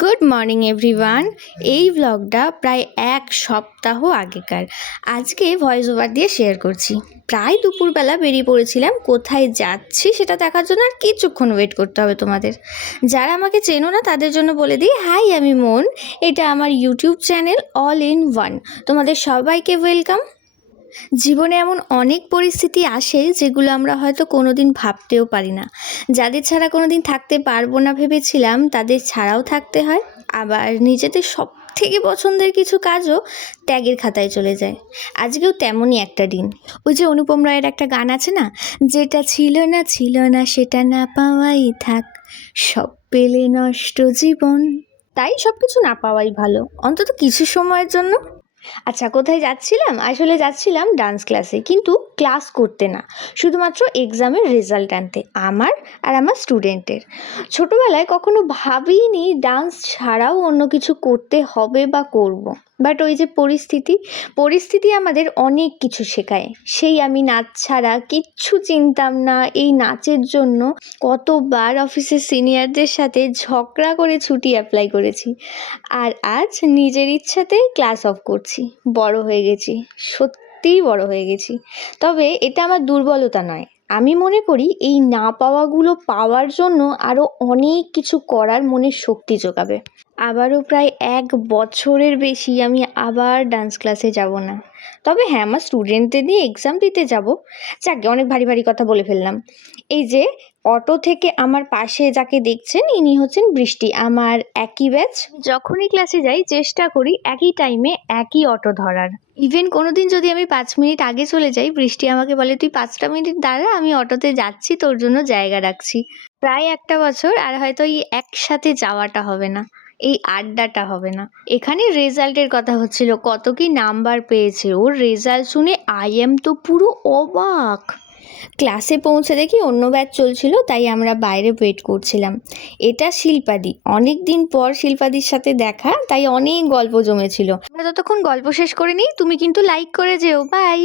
Good morning everyone. এই ব্লগটা প্রায় এক সপ্তাহ আগেকার। আজকে ভয়েস ওভার দিয়ে শেয়ার করছি। প্রায় দুপুরবেলা বেরিয়ে পড়েছিলাম, কোথায় যাচ্ছি সেটা দেখার জন্য। আর কিছুক্ষণ ওয়েট করতে হবে তোমাদের। যারা আমাকে চেনো না তাদের জন্য বলে দিই, হাই, আমি মন। এটা আমার YouTube channel all in one. তোমাদের সবাইকে ওয়েলকাম। জীবনে এমন অনেক পরিস্থিতি আসে যেগুলো আমরা হয়তো কোনোদিন ভাবতেও পারি না। যাদের ছাড়া কোনোদিন থাকতে পারবো না ভেবেছিলাম, তাদের ছাড়াও থাকতে হয়। আবার নিজেদের সব থেকে পছন্দের কিছু কাজও ত্যাগের খাতায় চলে যায়। আজকেও তেমনই একটা দিন। ওই যে অনুপম রায়ের একটা গান আছে না, যেটা ছিল না ছিল না সেটা না পাওয়াই থাক, সব পেলে নষ্ট জীবন। তাই সব কিছু না পাওয়াই ভালো, অন্তত কিছু সময়ের জন্য। আচ্ছা, কোথায় যাচ্ছিলাম? আসলে যাচ্ছিলাম ডান্স ক্লাসে, কিন্তু ক্লাস করতে না, শুধুমাত্র এক্সামের রেজাল্ট আনতে, আমার আর আমার স্টুডেন্টের। ছোটোবেলায় কখনো ভাবিনি ডান্স ছাড়াও অন্য কিছু করতে হবে বা করব। বাট ওই যে পরিস্থিতি আমাদের অনেক কিছু শেখায়। সেই আমি নাচ ছাড়া কিচ্ছু চিনতাম না। এই নাচের জন্য কতবার অফিসের সিনিয়রদের সাথে ঝগড়া করে ছুটি অ্যাপ্লাই করেছি। আর আজ নিজের ইচ্ছাতেই ক্লাস অফ করছি। বড় হয়ে গেছি, সত্যিই বড় হয়ে গেছি। তবে এটা আমার দুর্বলতা নয়। আমি মনে করি এই না পাওয়াগুলো পাওয়ার জন্য আরও অনেক কিছু করার মনের শক্তি জোগাবে। আবারও প্রায় 1 বছরের বেশি আমি আবার ডান্স ক্লাসে যাব না। তবে হ্যাঁ, আমার স্টুডেন্টদের নিয়ে এক্সাম দিতে যাব। যাকে, অনেক ভারী ভারী কথা বলে ফেললাম। এই যে অটো থেকে আমার পাশে যাকে দেখছেন, ইনি হচ্ছেন বৃষ্টি, আমার একই ব্যাচ। যখনই ক্লাসে যাই চেষ্টা করি একই টাইমে একই অটো ধরার। ইভেন কোনোদিন যদি আমি 5 মিনিট আগে চলে যাই, বৃষ্টি আমাকে বলে, তুই 5টা মিনিট দাঁড়া, আমি অটোতে যাচ্ছি, তোর জন্য জায়গা রাখছি। প্রায় 1 বছর, আর হয়তো এই একসাথে যাওয়াটা হবে না, এই আড্ডাটা হবে না। এখানে রেজাল্টের কথা হচ্ছিল, কত কি নাম্বার পেয়েছে। ওর রেজাল্ট শুনে আই এম তো পুরো অবাক। ক্লাসে পৌঁছে দেখি অন্য ব্যাচ চলছিল, তাই আমরা বাইরে ওয়েট করছিলাম। এটা শিল্পাদি, অনেক দিন পর শিল্পাদির সাথে দেখা, তাই অনেক গল্প জমেছিল। আমরা ততক্ষণ গল্প শেষ করে নিই, তুমি কিন্তু লাইক করে যেও। বাই।